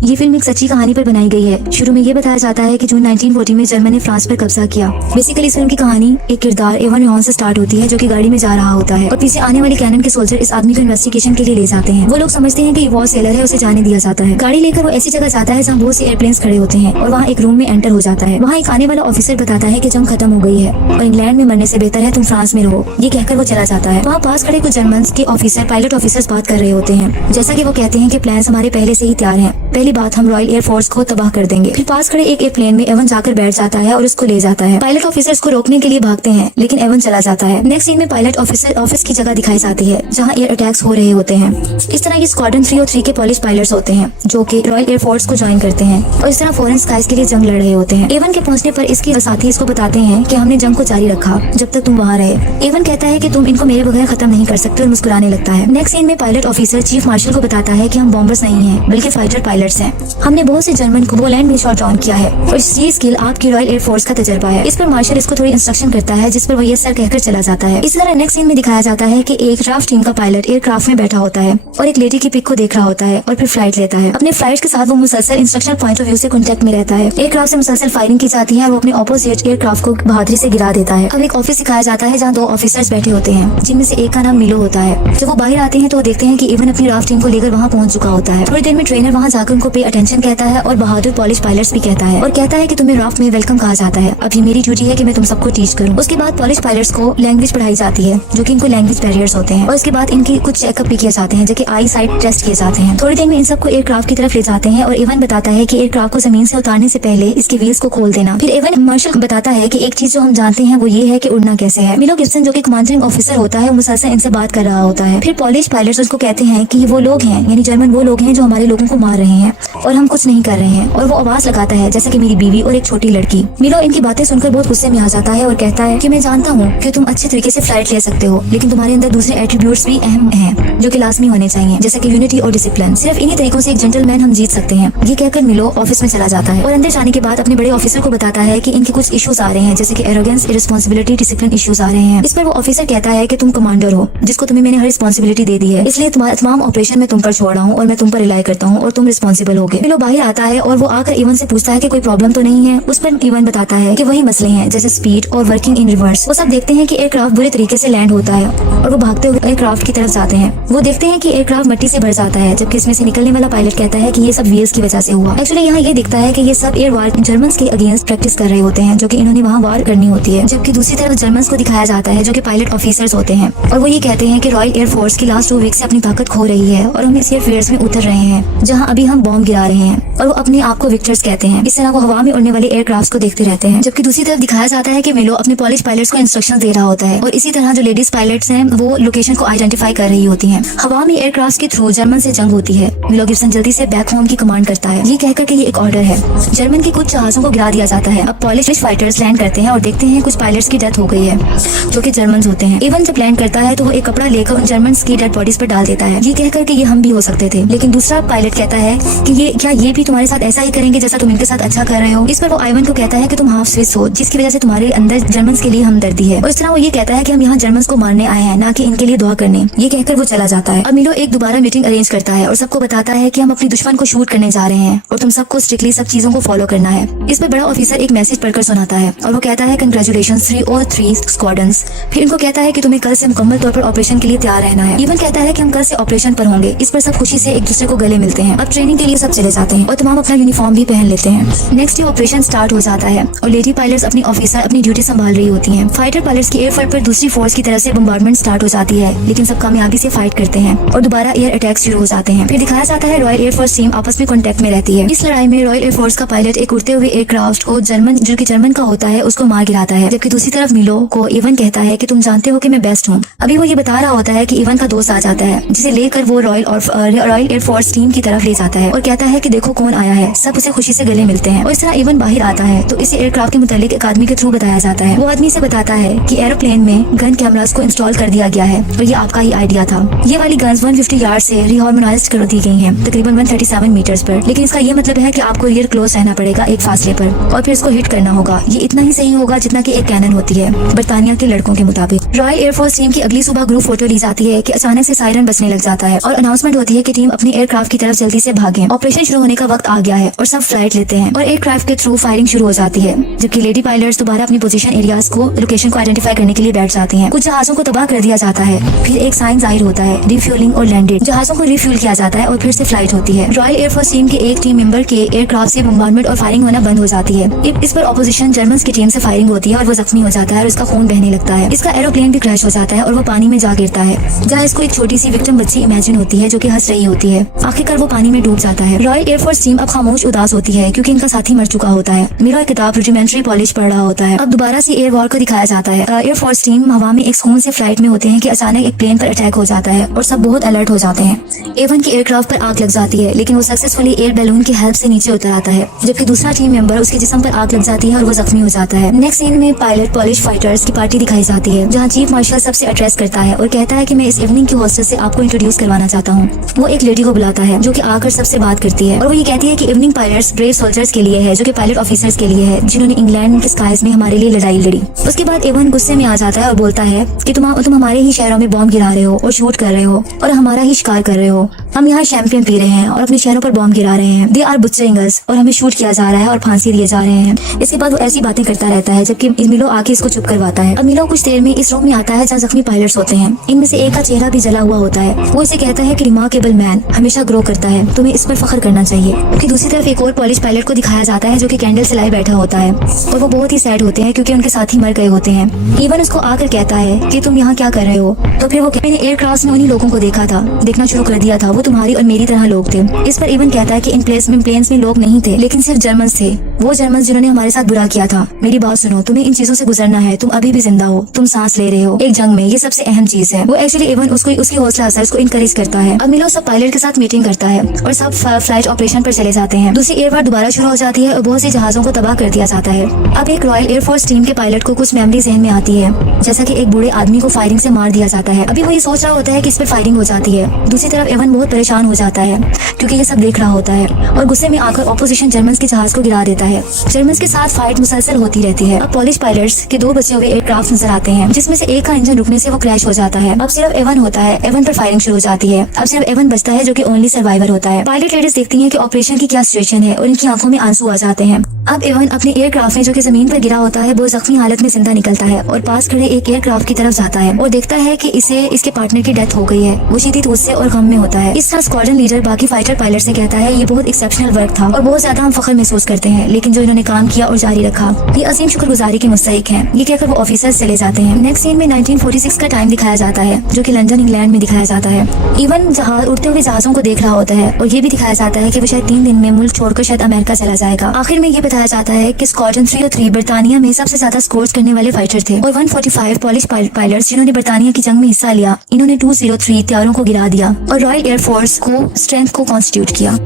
ये फिल्म एक सच्ची कहानी पर बनाई गई है। शुरू में ये बताया जाता है कि जून 1940 में जर्मन ने फ्रांस पर कब्जा किया। बेसिकली इस फिल्म की कहानी एक किरदार एवन रिहॉन से स्टार्ट होती है, जो कि गाड़ी में जा रहा होता है और पीछे आने वाले कैनन के सोल्जर इस आदमी को इन्वेस्टिगेशन के लिए ले जाते हैं। वो लोग समझते हैं कि वॉर सेलर है, उसे जाने दिया जाता है। गाड़ी लेकर वो ऐसी जगह जाता है जहाँ बहुत से एयरप्लेन्स खड़े होते हैं और वहाँ एक रूम में एंटर हो जाता है। वहाँ एक आने वाला ऑफिसर बताता है कि जंग खत्म हो गई है और इंग्लैंड में मरने से बेहतर है तुम फ्रांस में रहो। ये कहकर वो चला जाता है। वहाँ पास खड़े कुछ जर्मन के ऑफिसर पायलट ऑफिसर्स बात कर रहे होते हैं। जैसा कि वो कहते हैं कि प्लान्स हमारे पहले से ही तैयार हैं। पहली बात, हम रॉयल एयरफोर्स को तबाह कर देंगे। फिर पास खड़े एक एयरप्लेन में एवन जाकर बैठ जाता है और उसको ले जाता है। पायलट ऑफिसर्स को रोकने के लिए भागते हैं, लेकिन एवन चला जाता है। नेक्स्ट सीन में पायलट ऑफिसर ऑफिस की जगह दिखाई जाती है जहाँ एयर अटैक्स हो रहे होते हैं। इस तरह ये स्क्वाड्रन 3 और 3 के पॉलिश पायलट्स होते हैं जो कि रॉयल एयरफोर्स को ज्वाइन करते हैं और इस तरह फॉरेन स्काइज के लिए जंग लड़ रहे होते हैं। एवन के पहुंचने पर इसके साथी इसको बताते हैं कि हमने जंग को जारी रखा जब तक तुम वहाँ रहे। एवन कहता है कि तुम इनको मेरे बगैर खत्म नहीं कर सकते और मुस्कुराने लगता है। नेक्स्ट सीन में पायलट ऑफिसर चीफ मार्शल को बताता है कि हम बॉम्बर्स नहीं हैं बल्कि फाइटर पायलट्स हैं। हमने बहुत से जर्मन को पोलैंड में शॉट डाउन किया है और ये स्किल आपकी रॉयल एयरफोर्स का तजर्बा है। इस पर मार्शल इसको थोड़ी इंस्ट्रक्शन करता है जिस पर वो ये सर कहकर चला जाता है। इस तरह नेक्स्ट सीन में दिखाया जाता है कि एक राफ्ट टीम का पायलट एयरक्राफ्ट में बैठा होता है और एक लेडी की पिक को देख रहा होता है और फिर फ्लाइट लेता है। अपने फ्लाइट के साथ वो मुसलसल इंस्ट्रक्शनल पॉइंट ऑफ व्यू से कॉन्टेक्ट में रहता है। एयरक्राफ्ट से मुसलसल फायरिंग की जाती है और वो अपने ऑपोजिट एयरक्राफ्ट को बहादुरी से गिरा देता है। अब एक ऑफिस दिखाया जाता है जहाँ 2 ऑफिसर्स बैठे होते हैं जिनमें से एक का नाम मिलो होता है। जब वो बाहर आते हैं तो वो देखते हैं कि इवन अपनी राफ्ट टीम को लेकर वहाँ पहुंच चुका होता है। थोड़ी देर में ट्रेनर वहाँ जाकर उनको पे अटेंशन कहता है और बहादुर पॉलिश पायलट्स भी कहता है और कहता है कि तुम्हें राफ्ट में वेलकम कहा जाता है। अभी मेरी ड्यूटी है कि मैं तुम सबको टीच करूँ। उसके बाद पॉलिश पायलट्स को लैंग्वेज पढ़ाई जाती है जो कि इनको लैंग्वेज बैरियर्स होते हैं और उसके बाद इनकी कुछ चेकअप भी किए जाते हैं जो कि आई साइट टेस्ट किए जाते हैं। थोड़ी देर में इन सबको एयरक्राफ्ट की तरफ ले जाते हैं और एवन बताता है कि एयरक्राफ्ट को जमीन से उतारने से पहले इसके व्हील्स को खोल देना। फिर एवन मार्शल बताता है कि एक चीज जो हम जानते हैं वो ये है कि उड़ना कैसे है। मिलो गिब्सन जो कि कमांडिंग ऑफिसर होता है मुसलसल इनसे बात कर रहा होता है। फिर पॉलिश पायलट्स उसको कहते हैं कि वो लोग हैं यानी जर्मन वो लोग हैं जो हमारे लोगों को मार रहे हैं और हम कुछ नहीं कर रहे हैं। और वो आवाज लगाता है जैसे कि मेरी बीवी और एक छोटी लड़की। मिलो इनकी बातें सुनकर बहुत गुस्से में आ जाता है और कहता है कि मैं जानता हूँ कि तुम अच्छे तरीके से फ्लाइट ले सकते हो, लेकिन तुम्हारे अंदर दूसरे एट्रीब्यूट्स भी अहम हैं जो कि लाजमी होने चाहिए, जैसे कि यूनिटी और डिसिप्लिन। सिर्फ इन्हीं तरीकों से एक जेंटलमैन हम जीत सकते हैं। ये कहकर मिलो ऑफिस में चला जाता है और अंदर जाने के बाद अपने बड़े ऑफिसर को बताता है कि इनके कुछ इश्यूज आ रहे हैं जैसे कि एरोगेंस, इररिस्पांसिबिलिटी, डिसिप्लिन इश्यूज आ रहे हैं। इस पर वो ऑफिसर कहता है कि तुम कमांडर हो जिसको तुम्हें मैंने हर रिस्पांसिबिलिटी दे दी है, इसलिए तुम्हारा तमाम ऑपरेशन मैं तुम पर छोड़ रहा हूँ और मैं तुम पर रिलाई करता हूँ और तुम रिस्पांसिबल होगे। मिलो बाहर आता है और वो आकर इवन से पूछता है कि कोई प्रॉब्लम तो नहीं है। उस पर इवन बताता है कि वही मसले हैं जैसे स्पीड और वर्किंग इन रिवर्स। वो सब देखते हैं कि एयरक्राफ्ट बुरे तरीके से लैंड होता है और वो भागते हुए एयरक्राफ्ट की तरफ जाते हैं। वो देखते हैं कि एयरक्राफ्ट मिट्टी से भर जाता है जबकि इसमें से निकलने वाला पायलट कहता है कि ये सब व्हील्स की वजह से हुआ। एक्चुअली यहाँ ये दिखता है कि ये सब एयर वार जर्मन्स के अगेंस्ट प्रैक्टिस कर रहे होते हैं जो कि इन्होंने वहाँ वार करनी होती है। जबकि दूसरी तरफ जर्मन्स को दिखाया जाता है जो कि पायलट ऑफिसर्स होते हैं और वो ये कहते हैं कि रॉयल एयरफोर्स की लास्ट 2 वीक से अपनी ताकत खो रही है और हम इस एयरफील्ड्स में उतर रहे हैं जहाँ अभी हम बॉम्ब गिरा रहे हैं और वो अपने आप को विक्टर्स कहते हैं। इस तरह वो हवा में उड़ने वाले एयरक्राफ्ट को देखते रहते हैं। जबकि दूसरी तरफ दिखाया जाता है कि मिलो अपने पॉलिश पायलट्स को इंस्ट्रक्शन दे रहा होता है और इसी तरह जो लेडीज पायलट्स हैं वो लोकेशन को आइडेंटिफाई कर रही होती हैं। हवा में एयरक्राफ्ट के थ्रू जर्मन से जंग होती है। मिलो गिब्सन जल्दी से बैक होम की कमांड करता है ये कहकर कि ये एक ऑर्डर है। जर्मन के कुछ जहाजों को गिरा दिया जाता है। अब पॉलिश फाइटर्स लैंड करते हैं और देखते हैं कुछ पायलट्स की डेथ हो गई है जो कि जर्मन होते हैं। इवन जब लैंड करता है तो वो एक कपड़ा लेकर उन जर्मन की डेड बॉडीज पर डाल देता है ये कहकर कि ये हम भी हो सकते थे। लेकिन दूसरा पायलट कहता है कि ये क्या ये भी तुम्हारे साथ ऐसा ही करेंगे जैसा तुम इनके साथ अच्छा कर रहे हो। इस पर वो आइवन को कहता है कि तुम हाफ स्विस हो जिसकी वजह से तुम्हारे अंदर जर्मन्स के लिए हमदर्दी है और इस तरह वो ये कहता है कि हम यहाँ जर्मन्स को मारने आए हैं ना कि इनके लिए दुआ करने। ये कहकर वो चला जाता है। अब मिलो एक दोबारा मीटिंग अरेंज करता है और सबको बताता है कि हम अपने दुश्मन को शूट करने जा रहे हैं और तुम सबको स्ट्रिक्टली सब चीजों को फॉलो करना है। इस पर बड़ा ऑफिसर एक मैसेज पढ़कर सुनाता है और वो कहता है कंग्रेचुलेशंस 3 और 3 स्क्वाड्रंस। फिर इनको कहता है कि तुम्हें कल से मुकम्मल तौर पर ऑपरेशन के लिए तैयार रहना है। इवन कहता है कि हम कल से ऑपरेशन पर होंगे। इस पर सब खुशी से एक दूसरे को गले मिलते हैं। अब ट्रेनिंग के लिए सब चले जाते हैं और तमाम अपना यूनिफॉर्म भी पहन लेते हैं। नेक्स्ट डे ऑपरेशन स्टार्ट हो जाता है और लेडी पायलट्स अपनी ऑफिसर अपनी ड्यूटी संभाल रही होती हैं। फाइटर पायलट्स की एयरफील्ड पर दूसरी फोर्स की तरफ से बम्बार्डमेंट स्टार्ट हो जाती है लेकिन सब कामयाबी से फाइट करते हैं और दोबारा एयर अटैक्स शुरू हो जाते हैं। फिर दिखाया जाता है रॉयल एयरफोर्स टीम आपस में कॉन्टेक्ट में रहती है। इस लड़ाई में रॉयल एयरफोर्स का पायलट एक उड़ते हुए एयरक्राफ्ट को जो कि जर्मन का होता है उसको मार गिराता है। जबकि दूसरी तरफ मिलो को इवन कहता है कि तुम जानते हो कि मैं बेस्ट हूँ। अभी वो ये बता रहा होता है कि इवन का दोस्त आ जाता है जिसे लेकर वो रॉयल एयरफोर्स टीम की तरफ ले जाता है और कहता है कि देखो कौन आया है। सब उसे खुशी से गले मिलते हैं और इस तरह इवन बाहर आता है तो इसे एयरक्राफ्ट के मुतालिक एक आदमी के थ्रू बताया जाता है। वो आदमी से बताता है कि एरोप्लेन में गन कैमरास को इंस्टॉल कर दिया गया है और ये आपका ही आइडिया था। ये वाली गन्स 150 यार्ड से रिहार्मोनाइज्ड कर दी गई हैं तकरीबन 137 मीटर्स पर, लेकिन इसका ये मतलब है कि आपको रियर क्लोज रहना पड़ेगा एक फासले पर और फिर इसको हिट करना होगा। ये इतना ही सही होगा जितना कि एक कैनन होती है बर्तानिया के लड़कों के मुताबिक। रॉयल एयरफोर्स टीम की अगली सुबह ग्रुप फोटो ली जाती है कि अचानक से सायरन बजने लग जाता है और अनाउंसमेंट होती है कि टीम अपनी एयरक्राफ्ट की तरफ जल्दी से भागे। ऑपरेशन शुरू होने का वक्त आ गया है और सब फ्लाइट लेते हैं और एयरक्राफ्ट के थ्रू फायरिंग शुरू हो जाती है, जबकि लेडी पायलट्स दोबारा अपनी पोजीशन एरियाज को लोकेशन को आइडेंटिफाई करने के लिए बैठ जाती हैं। कुछ जहाजों को तबाह कर दिया जाता है, फिर एक साइन जाहिर होता है, रिफ्यूलिंग और लैंडेड। जहाजों को रिफ्यूल किया जाता है और फिर से फ्लाइट होती है। रॉयल एयरफोर्स टीम के एक टीम मेंबर के एयरक्राफ्ट से बम्बार्डमेंट और फायरिंग होना बंद हो जाती है। इस पर ऑपोजिशन जर्मन की टीम से फायरिंग होती है और वो जख्मी हो जाता है और उसका खून बहने लगता है। इसका एरोप्लेन भी क्रैश हो जाता है और वो पानी में जा गिरता है, जहाँ इसको एक छोटी सी विक्टिम बच्ची इमेजिन होती है जो कि हंस रही होती है। आखिरकार वो पानी में डूब जाता है। रॉयल एयरफोर्स टीम अब खामोश उदास होती है क्योंकि इनका साथी मर चुका होता है। मीरा किताब रुडिमेंट्री पॉलिश पढ़ रहा होता है। अब दोबारा से एयर वॉर को दिखाया जाता है। एयरफोर्स टीम हवा में एक सुकून से फ्लाइट में होते हैं कि अचानक एक प्लेन पर अटैक हो जाता है और सब बहुत अलर्ट हो जाते हैं। A1 की एयरक्राफ्ट पर आग लग जाती है, लेकिन वो सक्सेसफुली एयर बैलून की हेल्प से नीचे उतर आता है, जबकि दूसरा टीम मेंबर उसके जिस्म पर आग लग जाती है और वो जख्मी हो जाता है। नेक्स्ट सीन में पायलट पॉलिश फाइटर्स की पार्टी दिखाई जाती है, जहाँ चीफ मार्शल सबसे एड्रेस करता है और कहता है कि मैं इस इवनिंग की होस्टेस से आपको इंट्रोड्यूस करवाना चाहता हूँ। वो एक लेडी को बुलाता है जो कि आकर सबसे बात करती है और वो ये कहती है कि इवनिंग पायलट्स ब्रेव सोल्जर्स के लिए है, जो कि पायलट ऑफिसर्स के लिए है, जिन्होंने इंग्लैंड के स्काइज में हमारे लिए लड़ाई लड़ी। उसके बाद A1 गुस्से में आ जाता है और बोलता है कि तुम हमारे ही शहरों में बॉम्ब गिरा रहे हो और शूट कर रहे हो और हमारा ही शिकार कर रहे हो। हम यहाँ शैंपियन पी रहे हैं और अपने शहरों पर बॉम्ब गिरा रहे हैं। दे आर बुचरिंग अस, और हमें शूट किया जा रहा है और फांसी दिए जा रहे हैं। इसके बाद वो ऐसी बातें करता रहता है जबकि मिलो आके इसको चुप करवाता है। अब मिलो कुछ देर में इस रूम में आता है जहाँ जख्मी पायलट्स होते हैं। इनमें से एक का चेहरा भी जला हुआ होता है। वो इसे कहता है कि रिमार्केबल मैन हमेशा ग्रो करता है, तुम्हें इस पर फख्र करना चाहिए। क्योंकि दूसरी तरफ एक और पॉलिश पायलट को दिखाया जाता है जो कि कैंडल से लाए बैठा होता है और वो बहुत ही सैड होते हैं क्योंकि उनके साथी मर गए होते हैं। इवन उसको आकर कहता है कि तुम यहाँ क्या कर रहे हो, तो फिर वो मैंने एयरक्राफ्ट में उन्हीं लोगों को देखना शुरू कर दिया था, वो तुम्हारी और मेरी तरह लोग थे। इस पर इवन कहता है कि इन प्लेन्स में लोग नहीं थे, लेकिन सिर्फ जर्मन्स थे, वो जर्मन्स जिन्होंने हमारे साथ बुरा किया था। मेरी बात सुनो, तुम्हें इन चीजों से गुजरना है, तुम अभी भी जिंदा हो, तुम सांस ले रहे हो एक जंग में, ये सबसे अहम चीज है। वो एक्चुअली इवन उसकी हौसला अफजाई उसको इनकरेज करता है। अब मिलो सब पायलट के साथ मीटिंग करता है और सब फ्लाइट ऑपरेशन पर चले जाते हैं। दूसरी एयर वार दोबारा शुरू हो जाती है और बहुत से जहाजों को तबाह कर दिया जाता है। अब एक रॉयल एयरफोर्स टीम के पायलट को कुछ मेमोरी जहन में आती है, जैसा कि एक बूढ़े आदमी को फायरिंग से मार दिया जाता है। अभी वो ये सोच रहा होता है कि इस पर फायरिंग हो जाती है। दूसरी तरफ एवन बहुत परेशान हो जाता है क्योंकि ये सब देख रहा होता है और गुस्से में आकर ऑपोजिशन जर्मन्स के जहाज को गिरा देता है। जर्मन्स के साथ फाइट मुसलसल होती रहती है। अब पॉलिश पायलट्स के 2 बचे हुए एयरक्राफ्ट नजर आते हैं, जिसमें से एक का इंजन रुकने से वो क्रैश हो जाता है। अब सिर्फ एवन होता है, एवन पर फायरिंग शुरू हो जाती है। अब सिर्फ एवन बचता है जो कि ओनली सर्वाइवर होता है। पायलट लेडीज देखती हैं कि ऑपरेशन की क्या सिचुएशन है और इनकी आंखों में आंसू आ जाते हैं। अब एवन अपने एयरक्राफ्ट में जो कि जमीन पर गिरा होता है वो जख्मी हालत में जिंदा निकलता है और पास खड़े एक एयरक्राफ्ट की तरफ जाता है और देखता है कि इसके पार्टनर की डेथ हो गई है। वो शदीद गुस्से और गम में होता है। इस तरह स्क्वाड्रन लीडर बाकी फाइटर पायलट से कहता है ये बहुत एक्सेप्शनल वर्क था और बहुत ज्यादा हम फख्र महसूस करते हैं, लेकिन जो इन्होंने काम किया और जारी रखा ये अजीम शुक्रगुजारी के मुस्तहिक हैं। ये कहकर वो ऑफिसर्स चले जाते हैं। नेक्स्ट सीन में 1946 का टाइम दिखाया जाता है जो कि लंदन इंग्लैंड में दिखाया जाता है। इवन जहाज उड़ते हुए जहाजों को देख रहा होता है और ये भी दिखाया जाता है कि वो शायद 3 दिन में मुल्क छोड़कर शायद अमेरिका चला जाएगा। आखिर में ये बताया जाता है कि स्क्वाड्रन 303 बर्तानिया में सबसे ज्यादा स्कोर्स करने वाले फाइटर थे और 145 पॉलिश पायलट्स जिन्होंने बर्तानिया की जंग में हिस्सा लिया, इन्होंने 203 तैयारों को गिरा दिया और रॉयल एयरफोर्स को स्ट्रेंथ को कॉन्स्टिट्यूट किया।